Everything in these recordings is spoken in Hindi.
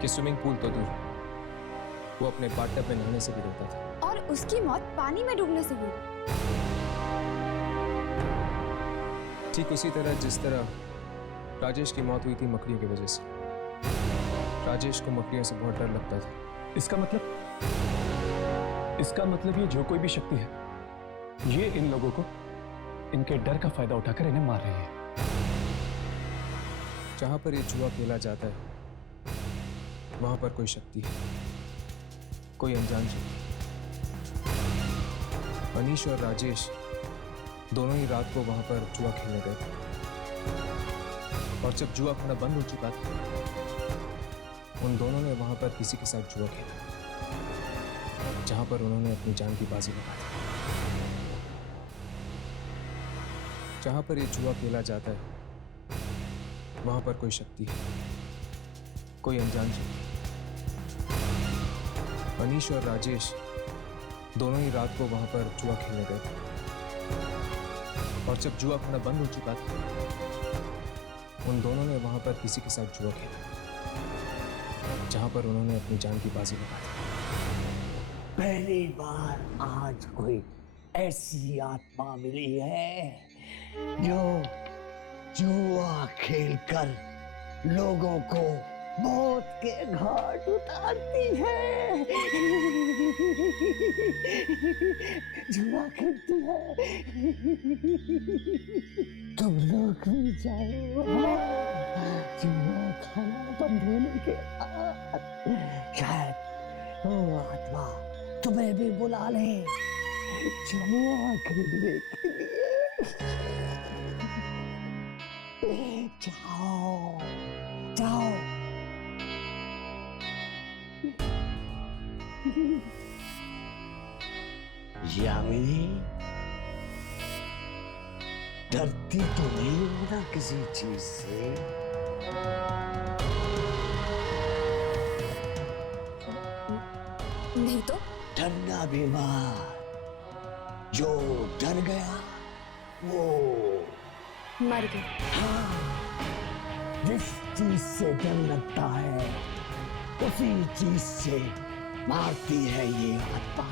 कि स्विमिंग पूल तो दूर, वो अपने बाथटब में नहाने से भी डरता था। और उसकी मौत पानी में डूबने से हुई। ठीक उसी तरह जिस तरह राजेश की मौत हुई थी मकड़ियों की वजह से। राजेश को मकड़ियों से बहुत डर लगता था। इसका मतलब ये जो कोई भी शक्ति है, ये इन लोगों को इनके डर का फायदा उठाकर इन्हें मार रही है। जहां पर ये जुआ खेला जाता है वहां पर कोई शक्ति है, कोई अनजान शक्ति। अनीश और राजेश दोनों ही रात को वहां पर जुआ खेलने गए थे। और जब जुआ खाना बंद हो चुका था, उन दोनों ने वहां पर किसी के साथ जुआ खेला, जहां पर उन्होंने अपनी जान की बाजी लगा दी। जहां पर ये जुआ खेला जाता है वहां पर कोई शक्ति है, कोई अनजान शक्ति। अनीश और राजेश दोनों ही रात को वहां पर जुआ खेलने गए थे। और जब जुआ खाना बंद हो चुका था, उन दोनों ने वहां पर किसी के साथ जुआ खेला, जहां पर उन्होंने अपनी जान की बाजी लगा दी। पहली बार आज कोई ऐसी आत्मा मिली है जो जुआ खेलकर लोगों को मौत के घाट उतारती है। जुआ खेलती है। तुम लोग भी जाओ। जुआ खाना बंद होने के बाद शायद वो आत्मा तुम्हें भी बुला ले जुआ खेलने के लिए। जाओ जाओ। यामिनी, डरती तो नहीं हो ना किसी चीज से? नहीं तो? डरना बीमार, जो डर गया वो मर गया। हाँ, जिस चीज से डर लगता है उसी चीज से मारती है ये आत्मा।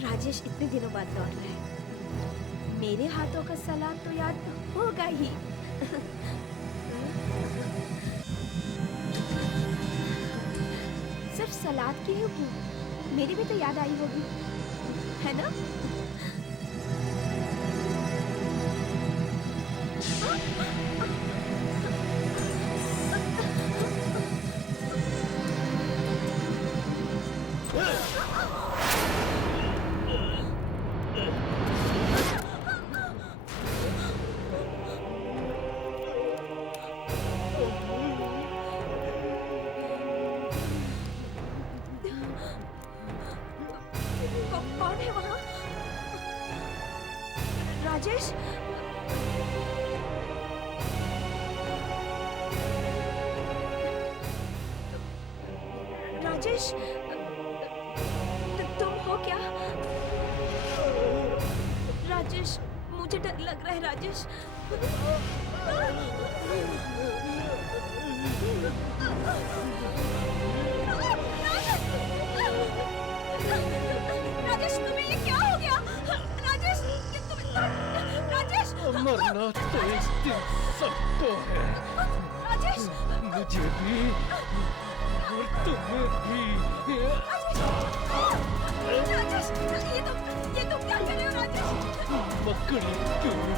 राजेश इतने दिनों बाद लौट रहा है, मेरे हाथों का सलाद तो याद होगा ही। सिर्फ सलाद की ही क्यों, मेरी भी तो याद आई होगी, है ना? कौन है वहाँ? राजेश? राजेश, तुम हो क्या? राजेश, मुझे डर लग रहा है राजेश। राजेश, तुम्हें ये क्या हो गया? राजेश, राजेश! मरना तो इस दिन सबको है। राजेश! मुझे भी और तुम्हें भी। राजेश, ये तुम क्या कर रहे हो राजेश? मकड़ी टूट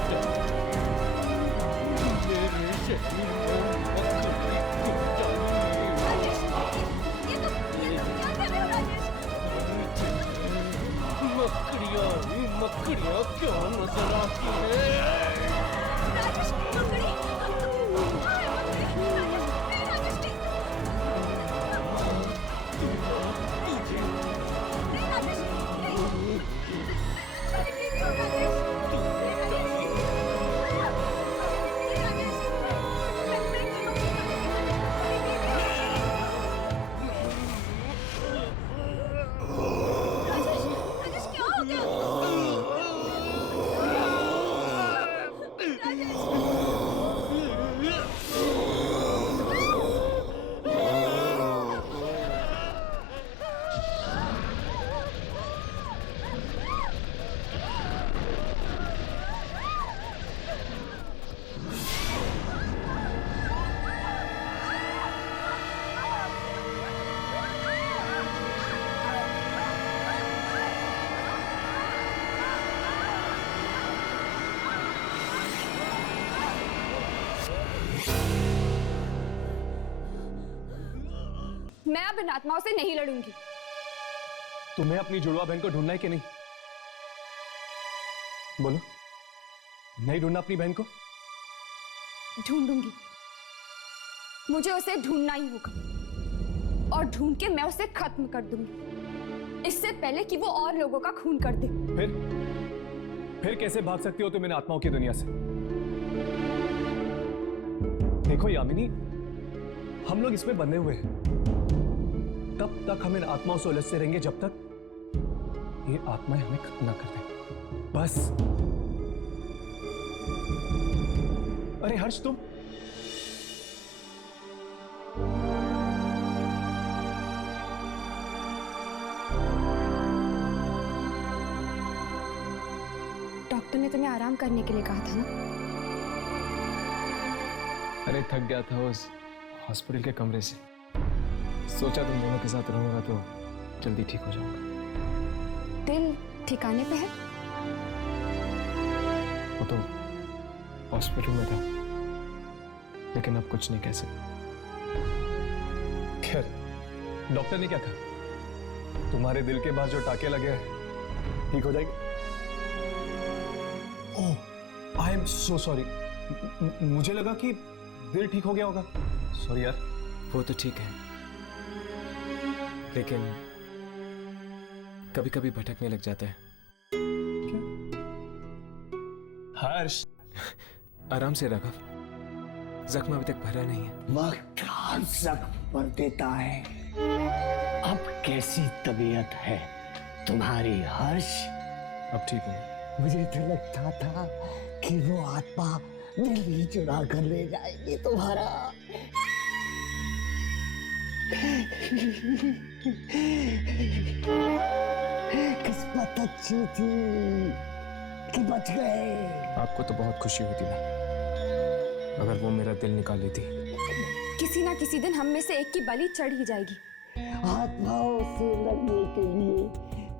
मेरे शरीर में मकड़ी टूट राजेश, ये तुम क्या कर रहे हो राजेश? मकड़ियाँ क्यों नजर आती है? राजेश, मकड़ी! कहाँ है मकड़ी? राजेश, मैं अब इन आत्माओं से नहीं लड़ूंगी। तुम्हें अपनी जुड़वा बहन को ढूंढना है कि नहीं? बोलो, नहीं ढूंढना अपनी बहन को? ढूंढूंगी, मुझे उसे ढूंढना ही होगा और ढूंढ के मैं उसे खत्म कर दूंगी, इससे पहले कि वो और लोगों का खून कर दे। फिर कैसे भाग सकती हो तुम इन आत्माओं की दुनिया से? देखो यामिनी, हम लोग इसमें बंधे हुए हैं। तब तक हम इन आत्माओं से उलझते रहेंगे जब तक ये आत्माएं हमें खत्म ना कर दें। बस। अरे हर्ष, तुम डॉक्टर ने तुम्हें आराम करने के लिए कहा था ना? अरे थक गया था उस हॉस्पिटल के कमरे से। सोचा तुम दोनों के साथ रहूंगा तो जल्दी ठीक हो जाऊंगा। दिल ठिकाने पे है? वो तो हॉस्पिटल में था, लेकिन अब कुछ नहीं कह सकता। खैर, डॉक्टर ने क्या कहा? तुम्हारे दिल के बाहर जो टाके लगे हैं ठीक हो जाएगी। ओह, आई एम सो सॉरी। मुझे लगा कि दिल ठीक हो गया होगा। सॉरी यार। वो तो ठीक है, लेकिन कभी कभी भटकने लग जाता है। हर्ष, आराम से राघव, जख्म अभी तक भरा नहीं है। वक्त हर जख्म भर देता है। अब कैसी तबीयत है तुम्हारी हर्ष? अब ठीक है। मुझे तो लगता था कि वो आत्मा दिल ही चुरा कर ले जाएगी तुम्हारा। किस्मत अच्छी थी कि बच गए। आपको तो बहुत खुशी होती ना अगर वो मेरा दिल निकाल लेती। किसी ना किसी दिन हम में से एक की बलि चढ़ ही जाएगी। आत्माओं से लड़ने के लिए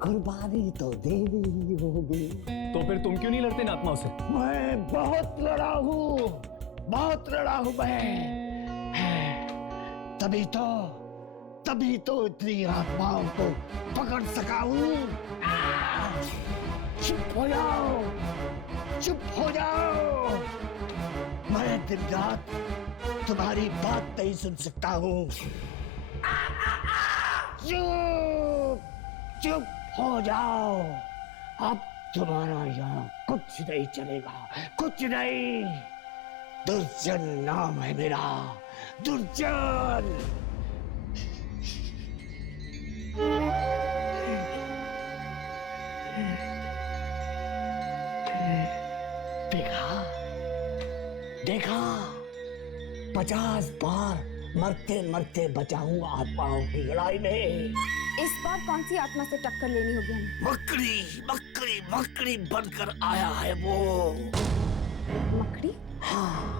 कुर्बानी तो देनी ही होगी। तो फिर तुम क्यों नहीं लड़ते इन आत्माओं से? मैं बहुत लड़ा हूँ मैं। तभी तो इतनी आत्माओं को पकड़ सका हूँ। चुप हो जाओ। मैं दिन रात तुम्हारी बात नहीं सुन सकता हूँ। चुप हो जाओ। अब तुम्हारा यहाँ कुछ नहीं चलेगा, कुछ नहीं। दुर्जन नाम है मेरा, दुर्जन। देखा 50 बार मरते मरते बचा हूँ आत्माओं की लड़ाई में। इस बार कौन सी आत्मा से टक्कर लेनी होगी हमें? मकड़ी बनकर आया है वो। मकड़ी? हाँ।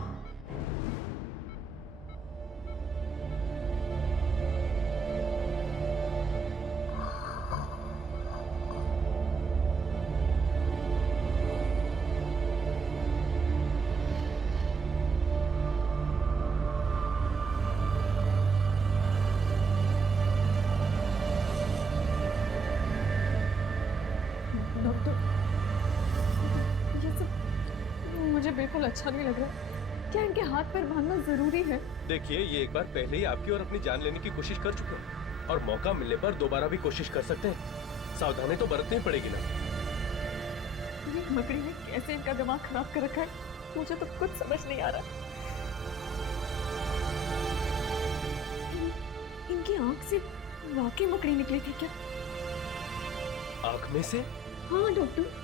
मुझे बिल्कुल अच्छा नहीं लग रहा। क्या इनके हाथ पैर बांधना जरूरी है? देखिए, ये एक बार पहले ही आपकी और अपनी जान लेने की कोशिश कर चुके हैं और मौका मिलने पर दोबारा भी कोशिश कर सकते हैं। सावधानी तो बरतनी ही पड़ेगी ना। ये मकड़ी ने कैसे इनका दिमाग खराब कर रखा है, मुझे तो कुछ समझ नहीं आ रहा। इनकी आंख से वाकई मकड़ी निकली थी क्या? आंख में से? हाँ डॉक्टर।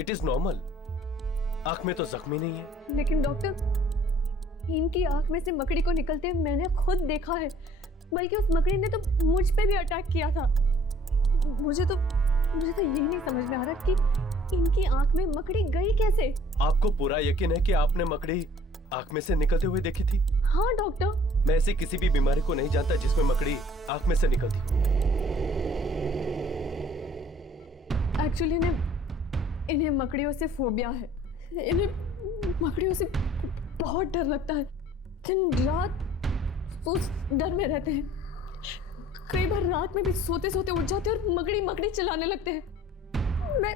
It is normal. आंख में तो जख्म ही नहीं है। लेकिन डॉक्टर, इनकी आंख में से मकड़ी को निकलते मैंने खुद देखा है। बल्कि उस मकड़ी ने तो मुझ पे भी अटैक किया था। मुझे तो मुझे तो यही नहीं समझ में आ रहा कि इनकी आंख में मकड़ी गई कैसे। आपको पूरा यकीन है कि आपने मकड़ी आंख में से निकलते हुए देखी थी? हाँ डॉक्टर। मैं ऐसी किसी भी बीमारी को नहीं जानता जिसमें मकड़ी आंख में से निकलती हो। एक्चुअली इन्हें मकड़ियों से फोबिया है। इन्हें मकड़ियों से बहुत डर लगता है। दिन रात उस डर में रहते हैं। कई बार रात में भी सोते सोते उठ जाते हैं और मकड़ी मकड़ी चिल्लाने लगते हैं। मैं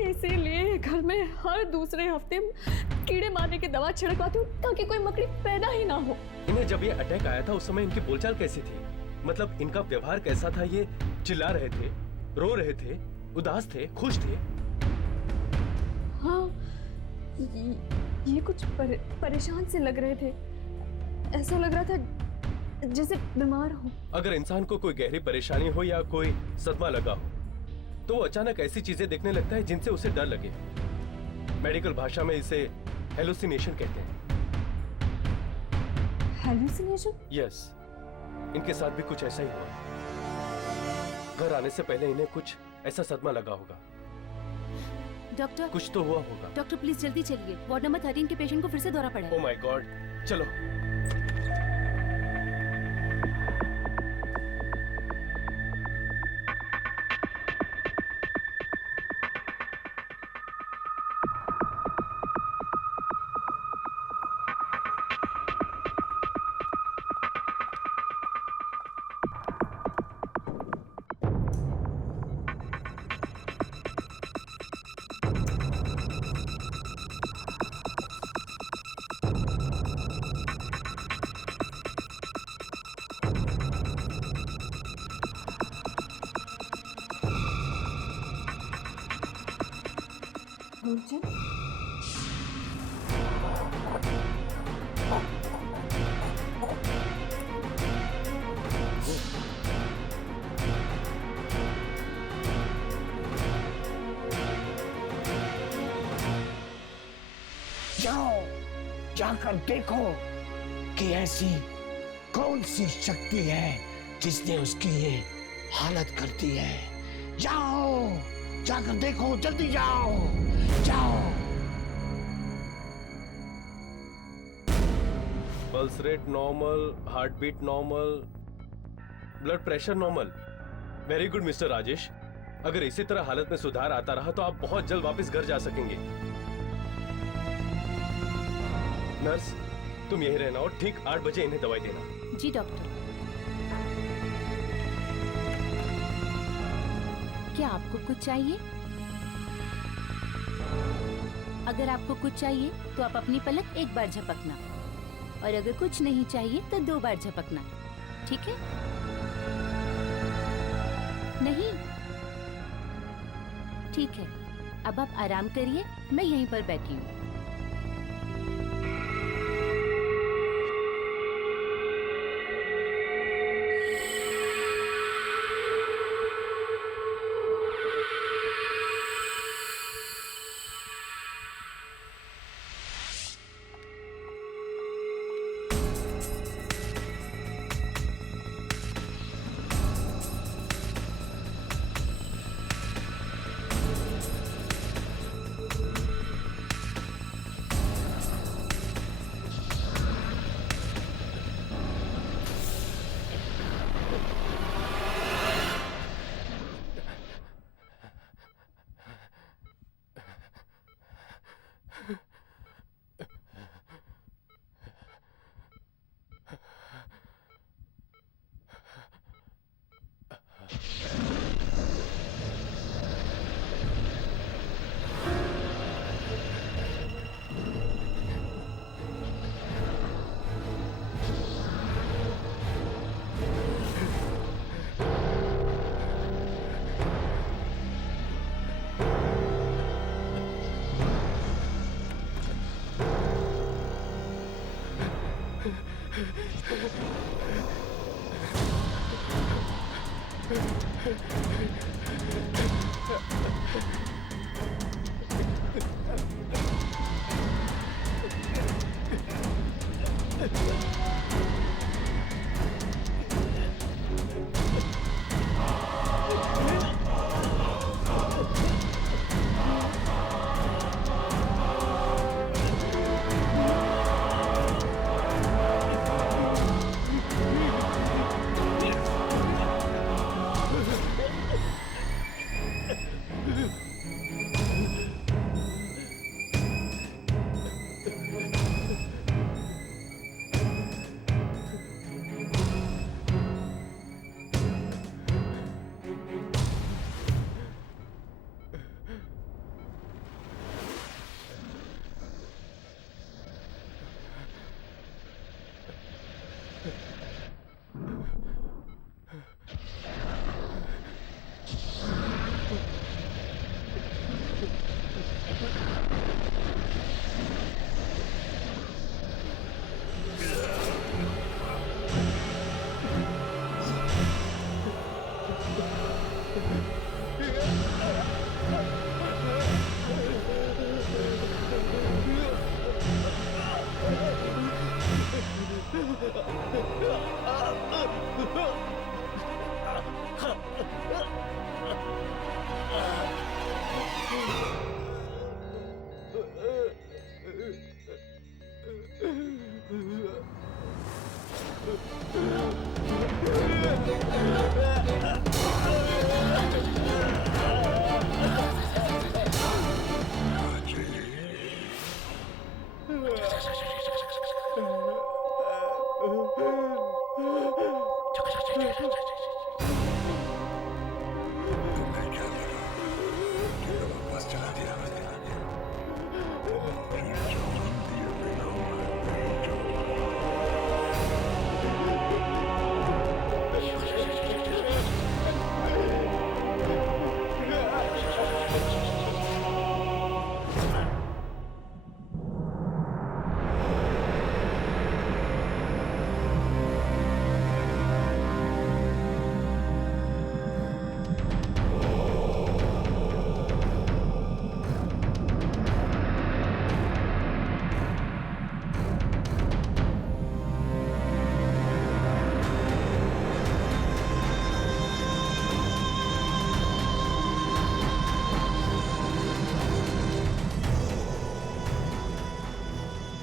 इसीलिए घर में हर दूसरे हफ्ते कीड़े मारने की दवा छिड़कवाती हूँ ताकि कोई मकड़ी पैदा ही ना हो। इन्हें जब ये अटैक आया था उस समय इनकी बोलचाल कैसी थी? मतलब इनका व्यवहार कैसा था? ये चिल्ला रहे थे, रो रहे थे, उदास थे, खुश थे? हाँ, ये कुछ परेशान से लग रहे थे। ऐसा लग रहा था जैसे बीमार हो। अगर इंसान को कोई गहरी परेशानी हो या कोई सदमा लगा हो तो वो अचानक ऐसी चीजें देखने लगता है जिनसे उसे डर लगे। मेडिकल भाषा में इसे हेलुसिनेशन कहते हैं। हेलुसिनेशन? यस, इनके साथ भी कुछ ऐसा ही हुआ। घर आने से पहले इन्हें कुछ ऐसा सदमा लगा होगा। डॉक्टर, कुछ तो हुआ होगा। डॉक्टर प्लीज जल्दी चलिए। वार्ड नंबर 13 के पेशेंट को फिर से दौरा पड़ा है। ओह माय गॉड, चलो। जाओ, जाकर देखो कि ऐसी कौन सी शक्ति है जिसने उसकी ये हालत कर दी है। जाओ, जाकर देखो, जल्दी जाओ, जाओ। Pulse rate normal, heartbeat normal, blood pressure normal. Very good mister Rajesh. अगर इसी तरह हालत में सुधार आता रहा तो आप बहुत जल्द वापस घर जा सकेंगे। नर्स, तुम यही रहना और ठीक 8 बजे इन्हें दवाई देना। जी डॉक्टर। क्या आपको कुछ चाहिए? अगर आपको कुछ चाहिए तो आप अपनी पलक एक बार झपकना, और अगर कुछ नहीं चाहिए तो 2 बार झपकना। ठीक है? नहीं? ठीक है, अब आप आराम करिए, मैं यहीं पर बैठी हूँ।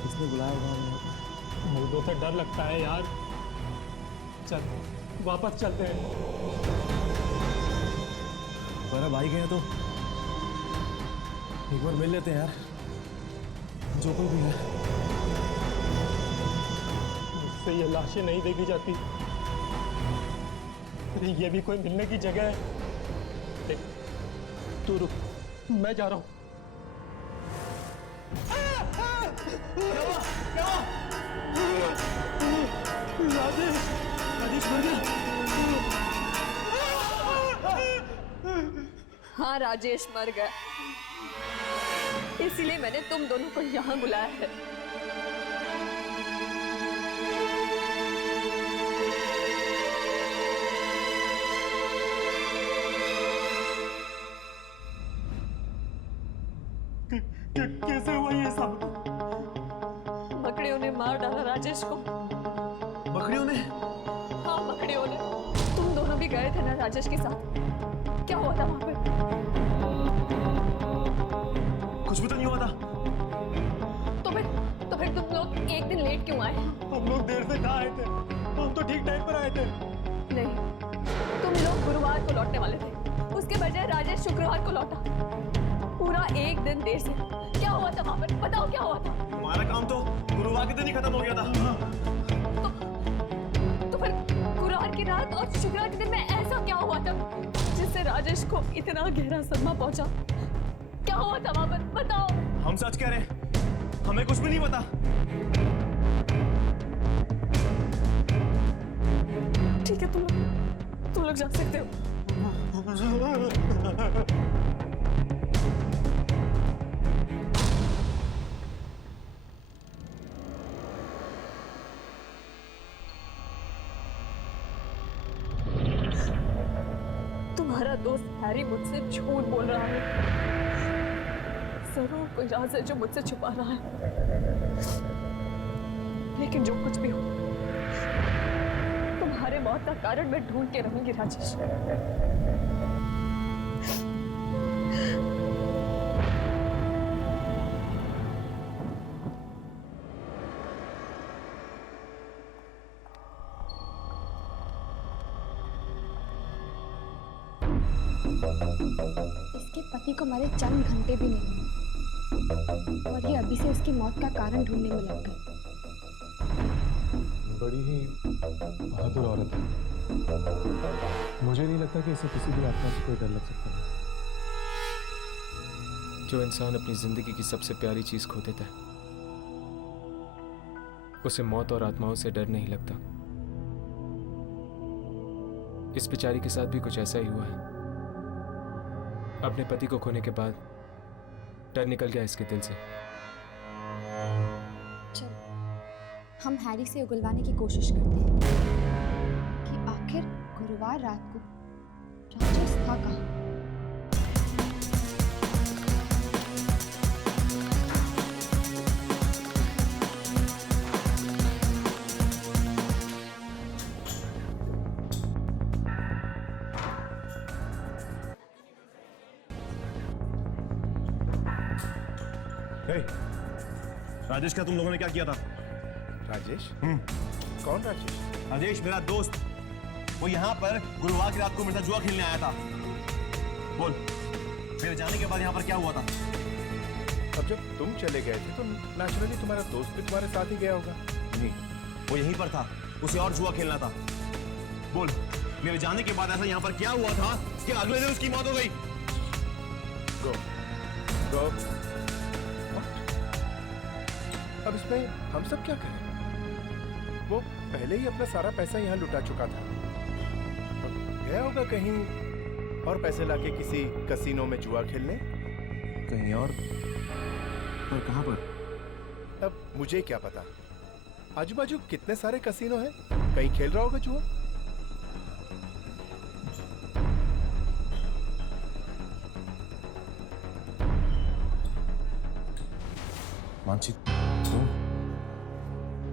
किसने बुलाया होगा? मुझे तो डर लगता है यार। चल वापस चलते हैं। पर अब आई गए तो एक बार मिल लेते हैं यार, जो कोई भी है। मुझसे ये लाशें नहीं देखी जाती। अरे ये भी कोई मिलने की जगह है? देख, तू रुक, मैं जा रहा हूं। राजेश मर गया। हाँ, राजेश मर गया, इसीलिए मैंने तुम दोनों को यहाँ बुलाया है। कैसे हुआ ये सब? मकड़ियों ने मार डाला राजेश को। मकड़ियों ने? हाँ, मकड़ियों ने। तुम दोनों भी गए थे ना राजेश के साथ? क्या हुआ था वहां पे? कुछ भी तो नहीं हुआ था। तो फिर तुम लोग एक दिन लेट क्यों आए? हम लोग देर से कहाँ आए थे? हम तो ठीक टाइम पर आए थे। नहीं, तुम लोग गुरुवार को लौटने वाले थे, उसके बजाय राजेश शुक्रवार को लौटा। पूरा एक दिन देर से। क्या हुआ था वहां पर? बताओ क्या हुआ था? हमारा काम तो गुरुवार के दिन ही खत्म हो गया था। तो फिर गुरुवार की रात और शुक्रवार के दिन में ऐसा क्या हुआ था जिससे राजेश को इतना गहरा सदमा पहुंचा? क्या हुआ था वहां पर? बताओ। हम सच कह रहे हैं, हमें कुछ भी नहीं पता। ठीक है, तुम लोग जा सकते हो। तुम्हारा दोस्त हैरी मुझसे झूठ बोल रहा है। जरूर कोई राज है जो मुझसे छुपा रहा है। लेकिन जो कुछ भी हो, तुम्हारे मौत का कारण मैं ढूंढ के रहूंगी राजेश। इसके पति को मरे चंद घंटे भी नहीं हुए और ये अभी से उसकी मौत का कारण ढूंढने में लग गई। बड़ी ही बहादुर औरत है। मुझे नहीं लगता कि इसे किसी भी आत्मा से कोई डर लग सकता है। जो इंसान अपनी जिंदगी की सबसे प्यारी चीज खो देता है, उसे मौत और आत्माओं से डर नहीं लगता। इस बेचारी के साथ भी कुछ ऐसा ही हुआ है। अपने पति को खोने के बाद डर निकल गया इसके दिल से। चलो, हम हैरी से उगलवाने की कोशिश करते हैं कि आखिर गुरुवार रात को राजेश था कहाँ। राजेश का तुम लोगों ने क्या किया था? राजेश? कौन राजेश? राजेश मेरा दोस्त, वो यहाँ पर गुरुवार की रात को मेरे साथ जुआ खेलने आया था। बोल, मेरे जाने के बाद यहाँ पर क्या हुआ था? अब जब तुम चले गए थे तो नेचुरली तुम्हारा दोस्त भी तुम्हारे साथ ही गया होगा। नहीं, वो यहीं पर था, उसे और जुआ खेलना था। बोल, मेरे जाने के बाद ऐसा यहाँ पर क्या हुआ था कि अगले दिन उसकी मौत हो गई? गो, गो। अब इसमें हम सब क्या करें? वो पहले ही अपना सारा पैसा यहाँ लुटा चुका था। गया होगा कहीं और पैसे लाके किसी कसीनो में जुआ खेलने। कहीं और? पर कहाँ पर? अब मुझे क्या पता, आजू बाजू कितने सारे कसीनो हैं, कहीं खेल रहा होगा जुआ। मानसी,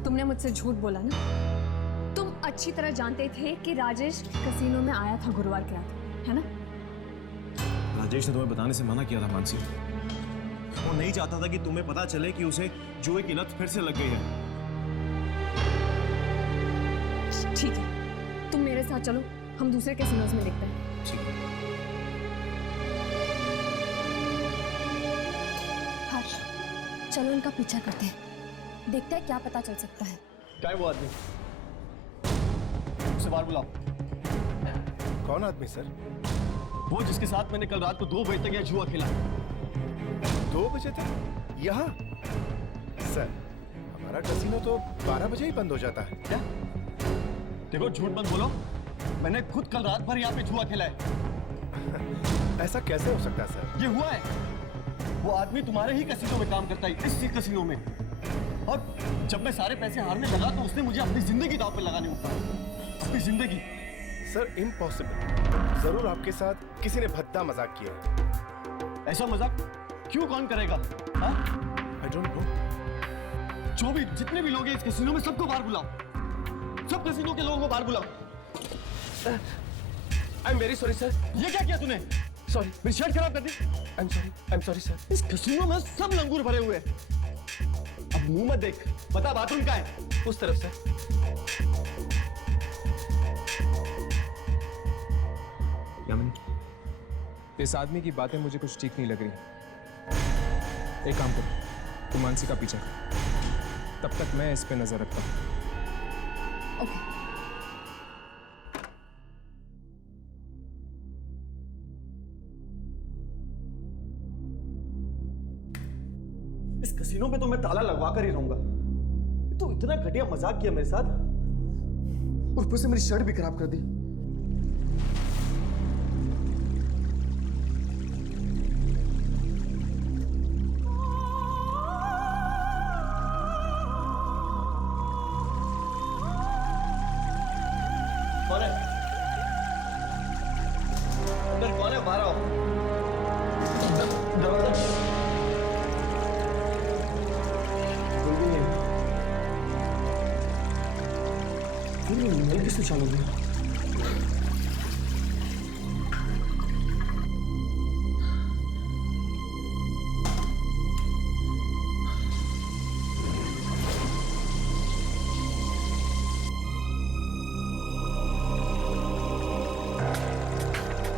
तुमने मुझसे झूठ बोला ना। तुम अच्छी तरह जानते थे कि राजेश कसीनो में आया था गुरुवार की रात, है ना? राजेश ने तुम्हें बताने से मना किया था मानसी। वो नहीं चाहता था कि तुम्हें पता चले कि उसे जुए की लत फिर से लग गई है। ठीक है, तुम मेरे साथ चलो, हम दूसरे कैसीनोज में देखते हैं। ठीक है। हर्ष, चलो इनका पीछा करते हैं, देखते हैं क्या पता चल सकता है। क्या है वो आदमी? उसे बाहर बुलाओ। कौन आदमी सर? वो जिसके साथ मैंने कल रात को 2 बजे तक यह जुआ खेला। 2 बजे तक यहाँ? सर, हमारा कसीनो तो 12 बजे ही बंद हो जाता है। क्या? देखो, झूठ मत बोलो, मैंने खुद कल रात भर यहाँ पे जुआ खेला है। ऐसा कैसे हो सकता है सर? ये हुआ है। वो आदमी तुम्हारे ही कसीनो में काम करता है, इसी कसीनो में। और जब मैं सारे पैसे हारने लगा तो उसने मुझे अपनी जिंदगी दांव पे लगाने को कहा। अपनी जिंदगी। सर इम्पॉसिबल, जरूर आपके साथ किसी ने भद्दा मजाक किया है। ऐसा मजाक क्यों कौन करेगा? हाँ? I don't know। जो भी जितने भी लोग हैं इस कसीनो में, सबको बाहर बुलाओ। सब कसीनो के लोगों को बाहर बुलाओ। I am very sorry sir. ये क्या किया तूने? सॉरी, मेरी शर्ट खराब कर दी। I am sorry sir. इस कसीनो में सब लंगूर भरे हुए हैं। अब मुंह मत देख, बता बाथरूम कहाँ है? उस तरफ सर। इस आदमी की बातें मुझे कुछ ठीक नहीं लग रही। एक काम करो, तुम मानसी का पीछा करो, तब तक मैं इस पे नजर रखता हूँ। ओके। इस कसीनो पे तो मैं ताला लगवा कर ही रहूंगा। तो इतना घटिया मजाक किया मेरे साथ, और ऊपर से मेरी शर्ट भी खराब कर दी। कौन है? अंदर कौन है? बाहर आओ। दरवाजा नल किसने चालू किया?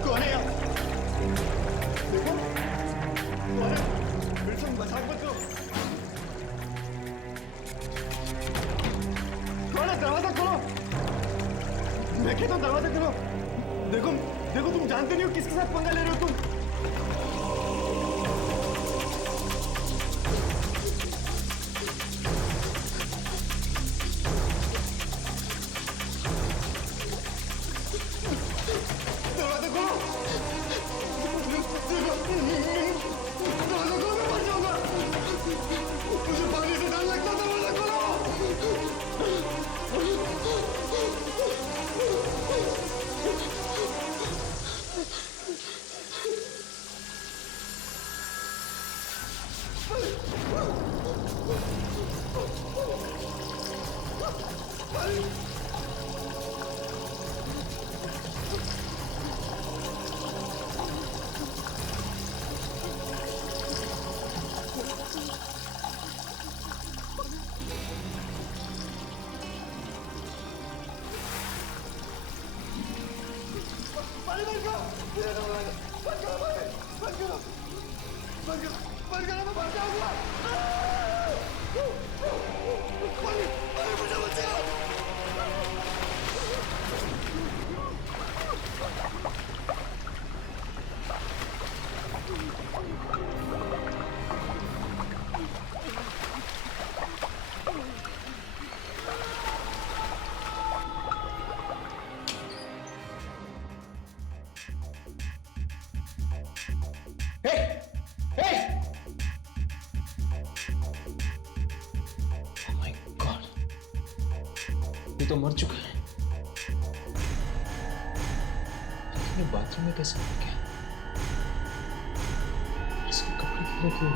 कौन है यहाँ? देखो, कौन है? बिल्कुल मजाक मत करो। कौन है? दरवाजा खोलो। मैं कहता हूँ दरवाजा खोलो। देखो देखो, तुम जानते नहीं हो किसके साथ पंगा ले रहे हो तुम। दरवाजा खोलो। दरवाजा खोलो, मैं मर जाऊंगा। मुझे पानी से डर लगता है। दरवाजा खोलो। माय गॉड, ये तो मर चुका है। लेकिन ये बाथरूम में कैसे मर गया? इसके कपड़े गिले क्यों?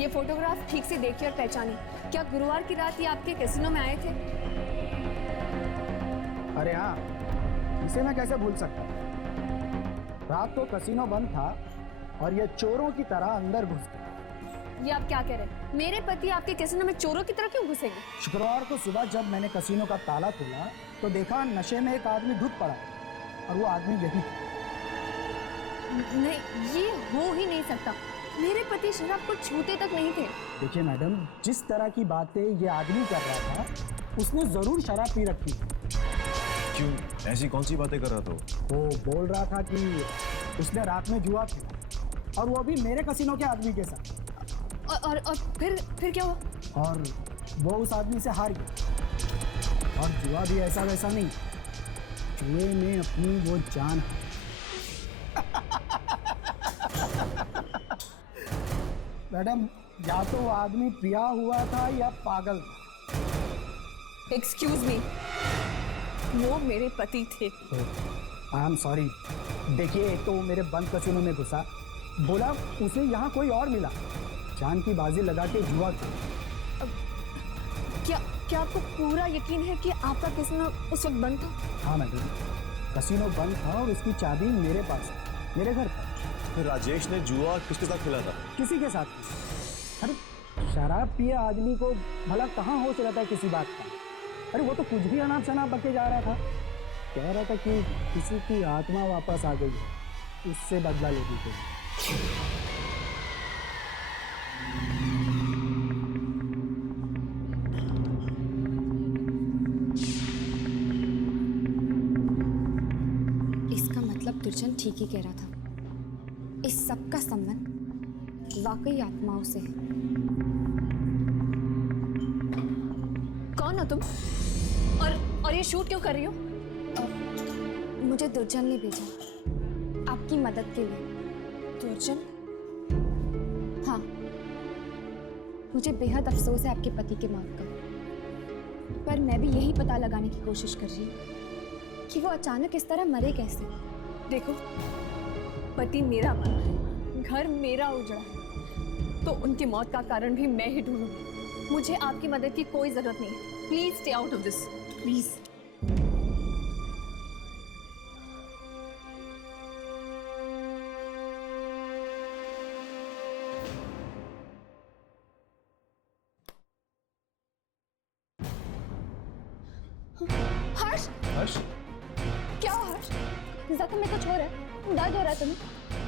ये फोटोग्राफ ठीक से देखिए और पहचानिए। क्या गुरुवार की रात ये आपके कैसीनो में आए थे? अरे हाँ, इसे मैं कैसे भूल सकता। रात को कसिनो बंद था और ये चोरों की तरह अंदर घुस गए। ये आप क्या कह रहे हैं? मेरे पति आपके कैसीनो में चोरों की तरह क्यों घुसेंगे? शुक्रवार को सुबह जब मैंने कसिनो का ताला खोला तो देखा नशे में एक आदमी धुत पड़ा और वो आदमी यही था। नहीं, ये हो ही नहीं सकता। मेरे पति शराब को छूते तक नहीं थे। देखिए मैडम, जिस तरह की बातें ये आदमी कर रहा था उसने जरूर शराब पी रखी। क्यों, ऐसी कौन सी बातें कर रहा था? वो बोल रहा था कि उसने रात में जुआ खेला और वो भी मेरे कसिनो के आदमी के साथ। और फिर क्या हुआ? और वो उस आदमी से हार गया। और जुआ भी ऐसा वैसा नहीं, जुए में अपनी वो जान है। मैडम, या तो वो आदमी पिया हुआ था या पागल था। एक्सक्यूज मी, वो मेरे पति थे। आई एम सॉरी। देखिए, एक तो वो मेरे बंद कसिनो में घुसा, बोला उसे यहाँ कोई और मिला, जान की बाजी लगा के जुआ खेला। क्या आपको पूरा यकीन है कि आपका कैसीनो उस वक्त बंद था? हाँ मैडम, कसिनो बंद था और उसकी चाबी मेरे पास है, मेरे घर पर। फिर राजेश ने जुआ किसके साथ खेला था? किसी के साथ। अरे शराब पिए आदमी को भला कहाँ होश रहता है किसी बात का? अरे वो तो कुछ भी अनाप शनाप बके जा रहा था। कह रहा था कि किसी की आत्मा वापस आ गई है, उससे बदला लेगी थी। इसका मतलब दुर्जन ठीक ही कह रहा था। इस सब का संबंध वाकई आत्माओं से है। कौन हो तुम? और ये शूट क्यों कर रही हो? मुझे दुर्जन ने भेजा आपकी मदद के लिए। दुर्जन? हाँ, मुझे बेहद अफसोस है आपके पति के मौत का, पर मैं भी यही पता लगाने की कोशिश कर रही हूँ कि वो अचानक इस तरह मरे कैसे। देखो, पति मेरा मरा है, घर मेरा उजड़ा है, तो उनकी मौत का कारण भी मैं ही ढूंढूंगी। मुझे आपकी मदद की कोई जरूरत नहीं है। Please stay out of this, please. Harsh, Harsh, क्या हुआ हर्ष? जख्म में कुछ हो रहा है? दर्द हो रहा है तुम्हें?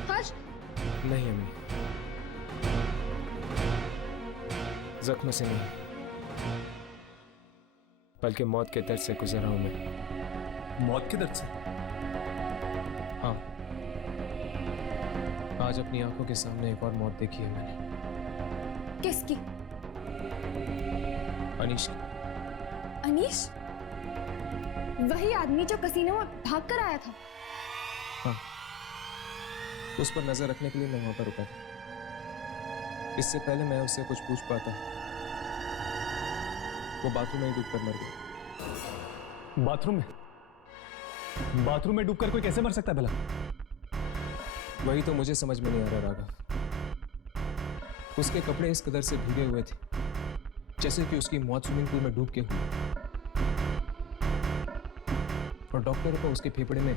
हर्ष? नहीं अम्मी, जख्म से नहीं, बल्कि मौत के दर्द से गुजरा हूं मैं। मौत के दर्द से? हाँ, आज अपनी आंखों के सामने एक और मौत देखी है मैंने। किसकी? अनीश की। अनीश? वही आदमी जो कसीनो में भाग कर आया था? हाँ, उस पर नजर रखने के लिए मैं वहां पर रुका था। इससे पहले मैं उससे कुछ पूछ पाता, वो बाथरूम में ही डूबकर मर गई। बाथरूम में? बाथरूम में डूबकर कोई कैसे मर सकता है भला? वही तो मुझे समझ में नहीं आ रहा राघव। उसके कपड़े इस कदर से भीगे हुए थे जैसे कि उसकी मौत स्विमिंग पूल में डूब के हुई, और डॉक्टर को उसके फेफड़े में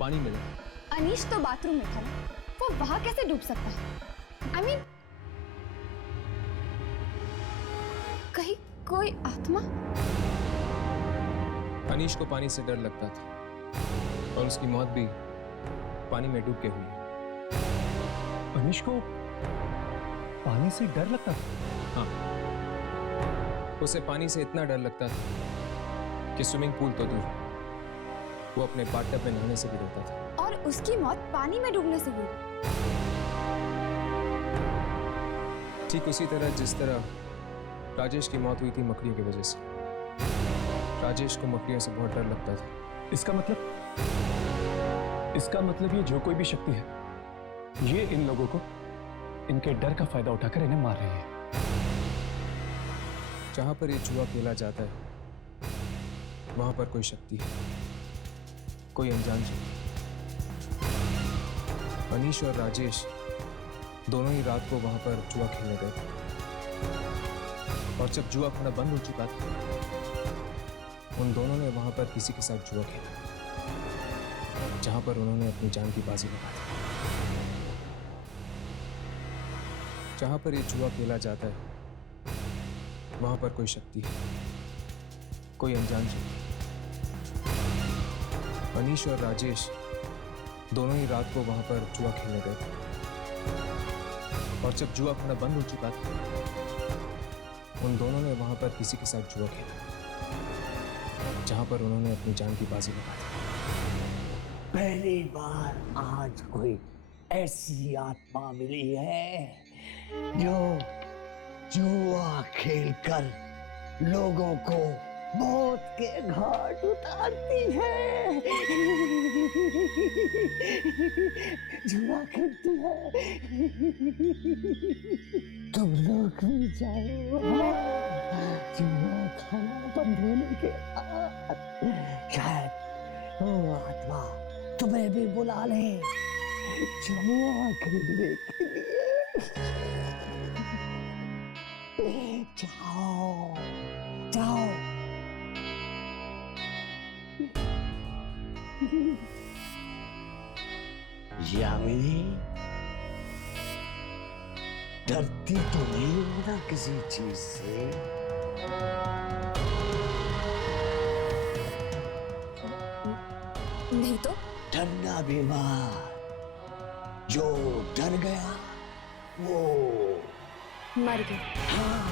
पानी मिला। अनीश तो बाथरूम में था, वो वहां कैसे डूब सकता है? I mean, कहीं कोई आत्मा? अनीश को पानी से डर लगता था और उसकी मौत भी पानी में डूब के हुई। अनीश को पानी से डर लगता था? हाँ, उसे पानी से इतना डर लगता था कि स्विमिंग पूल तो दूर, वो अपने बाथटब में नहाने से भी डरता था। और उसकी मौत पानी में डूबने से हुई। ठीक उसी तरह जिस तरह राजेश की मौत हुई थी मकड़ियों की वजह से। राजेश को मकड़ियों से बहुत डर लगता था। इसका मतलब ये जो कोई भी शक्ति है, ये इन लोगों को इनके डर का फायदा उठाकर इन्हें मार रही है। जहां पर ये जुआ खेला जाता है वहां पर कोई शक्ति है, कोई अनजान शक्ति। अनीश और राजेश दोनों ही रात को वहां पर जुआ खेलने गए थे। और जब जुआ खाना बंद हो चुका था, उन दोनों ने वहां पर किसी के साथ जुआ खेला, जहां पर उन्होंने अपनी जान की बाजी लगा दी। जहां पर ये जुआ खेला जाता है वहां पर कोई शक्ति है, कोई अनजान शक्ति। अनीश और राजेश दोनों ही रात को वहां पर जुआ खेलने गए थे। और जब जुआ खाना बंद हो चुका था, उन दोनों ने वहां पर किसी के साथ जुआ खेला, जहां पर उन्होंने अपनी जान की बाजी लगा दी। पहली बार आज कोई ऐसी आत्मा मिली है जो जुआ खेलकर लोगों को मौत के घाट उतारती है। जुआ खेलती है। तुम लोग भी जाओ जुआ खाना बंद होने के बाद शायद वो आत्मा तुम्हें भी बुला ले जुआ खेलने के लिए। जाओ जाओ। यामिनी, डरती तो नहीं हो ना किसी चीज से? नहीं तो? डरना बीमार, जो डर गया वो मर गया। हाँ,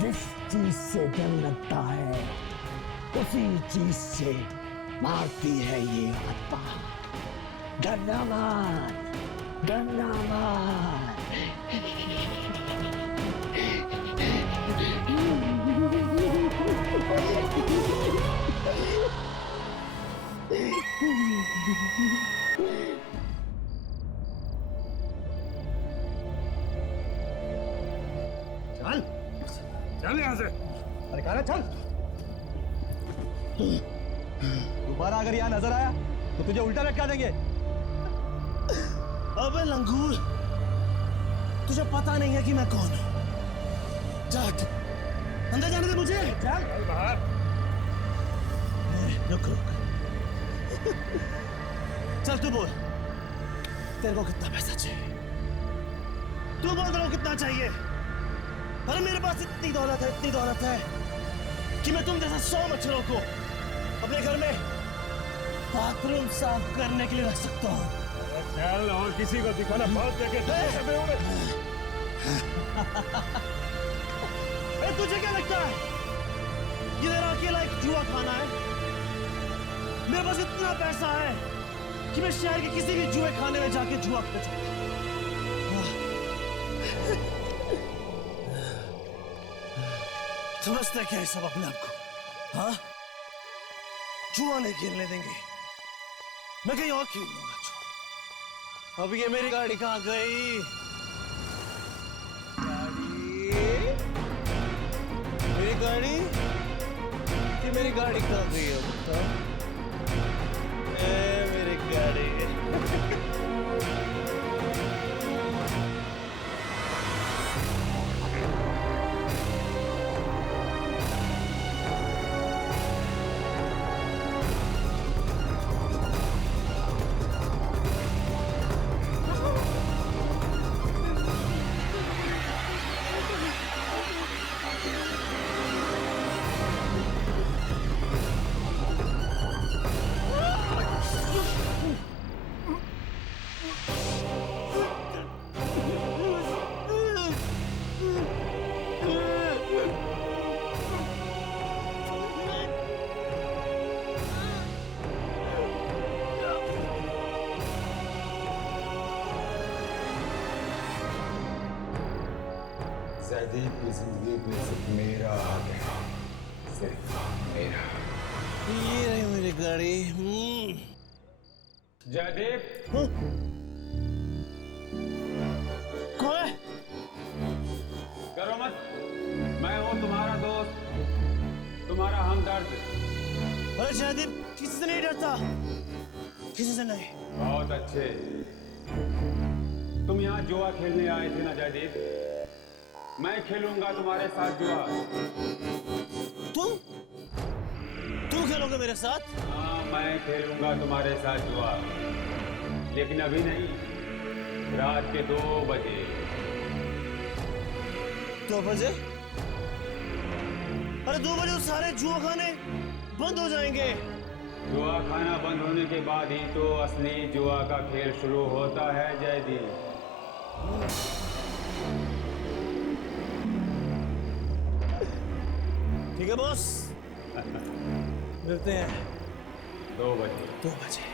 जिस चीज से डर लगता है उसी चीज से मारती है ये आत्मा। डरना मत, डरना मत। चल चल यहाँ से। अरे कहा चल। दोबारा अगर यहाँ नजर आया तो तुझे उल्टा लटका देंगे। अबे लंगूर, तुझे पता नहीं है कि मैं कौन हूं। जा अंदर जाने दे मुझे। चल बाहर। रुक रुक। चल तू बोल, तेरे को कितना पैसा चाहिए? तू बोल तेरे को कितना चाहिए? अरे मेरे पास इतनी दौलत है कि मैं तुम जैसे 100 मच्छरों को अपने घर में बाथरूम साफ करने के लिए रख सकता हूँ। चल और किसी को दिखाना बहुत देखे। तुझे क्या लगता है ये मेरा अकेला एक जुआ खाना है? मेरे पास इतना पैसा है कि मैं शहर के किसी भी जुए खाने में जाके जुआ खेल सकता हूँ। समझते क्या है सब अपने आप को? हाँ, जुआ नहीं खेलने देंगे, मैं कहीं और खेल लूंगा जुआ। अब ये मेरी गाड़ी कहाँ गई? मेरी गाड़ी? ये मेरी गाड़ी कहाँ गई है? बता। मेरी गाड़ी। जयदीप की जिंदगी में सिर्फ मेरा हक है, सिर्फ मेरा। ये रही मेरी गाड़ी। जयदीप कौन है? करो मत, मैं हूँ तुम्हारा दोस्त, तुम्हारा हमदर्द। अरे जयदीप किसी से नहीं डरता, किसी से नहीं। बहुत अच्छे। तुम यहाँ जुआ खेलने आए थे ना जयदीप? मैं खेलूंगा तुम्हारे साथ जुआ। तुम खेलोगे मेरे साथ? हाँ, मैं खेलूंगा तुम्हारे साथ जुआ, लेकिन अभी नहीं, रात के 2 बजे। 2 बजे? अरे 2 बजे तो सारे जुआ खाने बंद हो जाएंगे। जुआ खाना बंद होने के बाद ही तो असली जुआ का खेल शुरू होता है जयदीप। ठीक है बॉस, मिलते हैं 2 बजे। 2 बजे।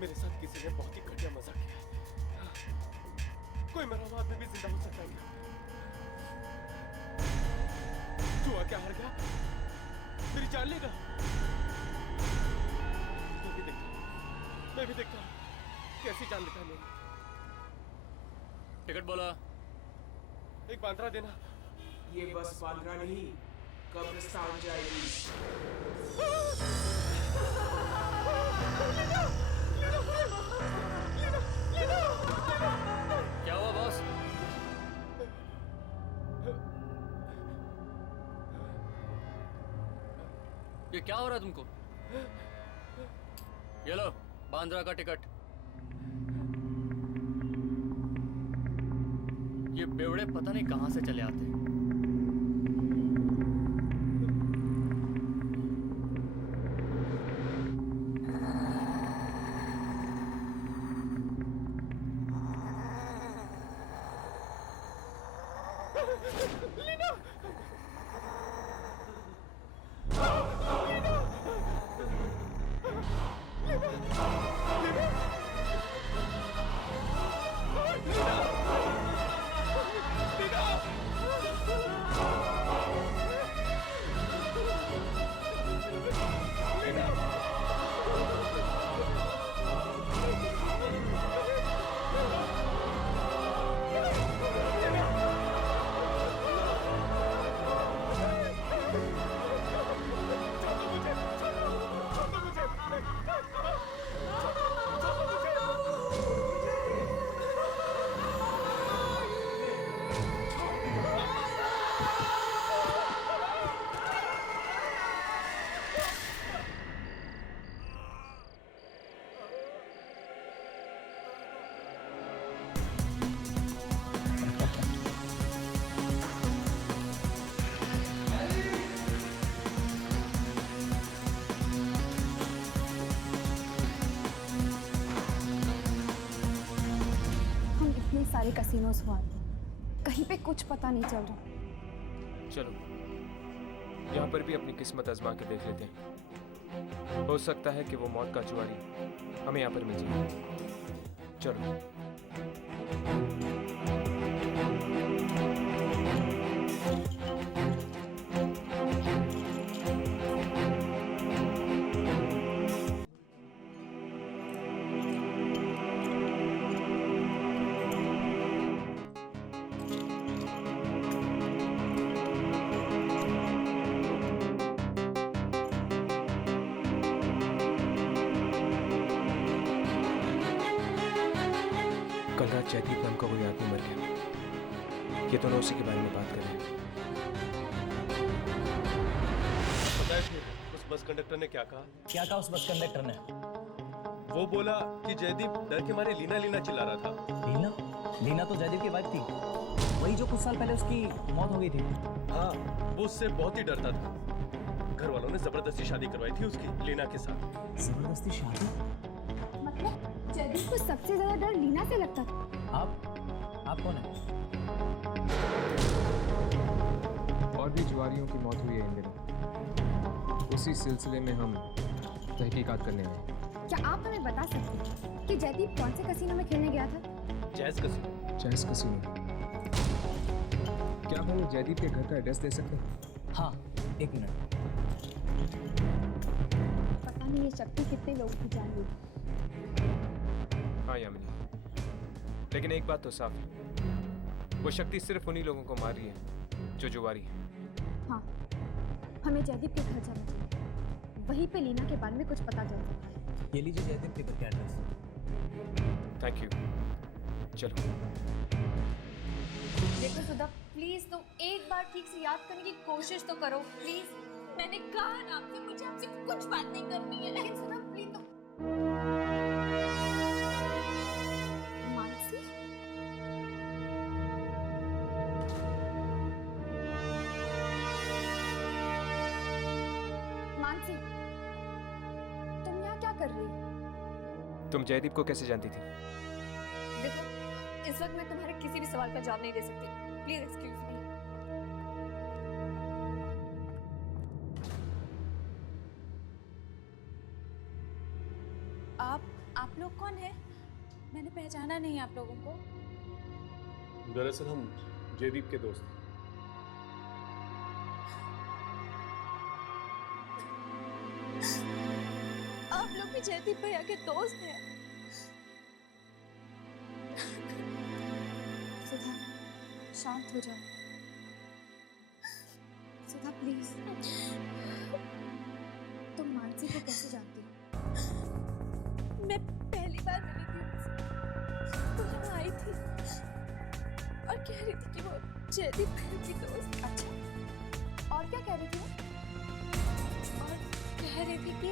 मेरे साथ किसी ने बहुत ही घटिया मजाक किया है। कोई मेरा बाद में भी जिंदा हो सकता है क्या? जुआ क्या हार गया? मेरी जान लेगा? मैं भी देखता हूँ कैसी जान लेता है मेरी। टिकट बोला। एक बांद्रा देना। ये बस बांद्रा नहीं, कब्रिस्तान जाएगी। क्या हुआ बॉस? ये क्या हो रहा है तुमको? ये लो बांद्रा का टिकट। ये बेवड़े पता नहीं कहां से चले आते हैं। सारे कसिनोज हुआ कहीं पे कुछ पता नहीं चल रहा। चलो यहाँ पर भी अपनी किस्मत आजमा के देख लेते हैं, हो सकता है कि वो मौत का जुआरी हमें यहाँ पर मिल जाए। चलो। कल रात जयदीप नाम का कोई आदमी मर गया। ये दोनों उसी के बारे में बात कर रहे हैं। पता है उस बस कंडक्टर ने क्या कहा? क्या कहा उस बस कंडक्टर ने? वो बोला कि जयदीप डर के मारे लीना लीना चिल्ला रहा था। लीना? लीना तो जयदीप की वाइफ थी, वही जो कुछ साल पहले उसकी मौत हो गई थी। हाँ, वो उससे बहुत ही डरता था। घर वालों ने जबरदस्ती शादी करवाई थी उसकी लीना के साथ। जबरदस्ती शादी? मतलब जयदीप को सबसे ज्यादा डर लीना से लगता था। आप कौन है? और भी जुआरियों की मौत हुई है इन दिनों। उसी सिलसिले में हम तहकीकात करने आए हैं। क्या आप हमें बता सकते हैं कि जयदीप कौन से कसीनो में खेलने गया था? Jazz casino. Jazz casino. क्या आप हमें जयदीप के घर का एड्रेस दे सकते हैं? हाँ, 1 मिनट। पता नहीं ये शक्ति कितने लोगों की जान ली। हाँ यामिनी, लेकिन एक बात तो साफ है, वो शक्ति सिर्फ उन्हीं लोगों को मार रही है जो जुआरी है। हाँ, हमें जयदीप के घर जाना चाहिए। वहीं पे लीना के बारे में कुछ पता चल सकता है। ये लीजिए जयदीप के घर का एड्रेस। Thank you. चलो। देखो सुधा, प्लीज तुम एक बार ठीक से याद करने की कोशिश तो करो प्लीज। मैंने कहा ना आपसे, मुझे आपसे कुछ बात नहीं करनी है। लेकिन सुधा प्लीज तुम। मानसी, मानसी, तुम यहाँ क्या कर रही हो? तुम जयदीप को कैसे जानती थी? देखो, इस वक्त मैं तुम्हारे किसी भी सवाल का जवाब नहीं दे सकती। Please excuse me. आप लोग कौन हैं? मैंने पहचाना नहीं आप लोगों को। दरअसल हम जयदीप के दोस्त हैं। आप लोग भी जयदीप भैया के दोस्त हैं? सुधा, शांत हो जाओ। सुधा प्लीज। तुम मानसी को कैसे जानती हो? मैं पहली बार मिली थी उनसे। वो यहाँ आई थी और कह रही थी कि वो जयदीप भैया की दोस्त। अच्छा, और क्या कह रही थी वो? और कह रही थी कि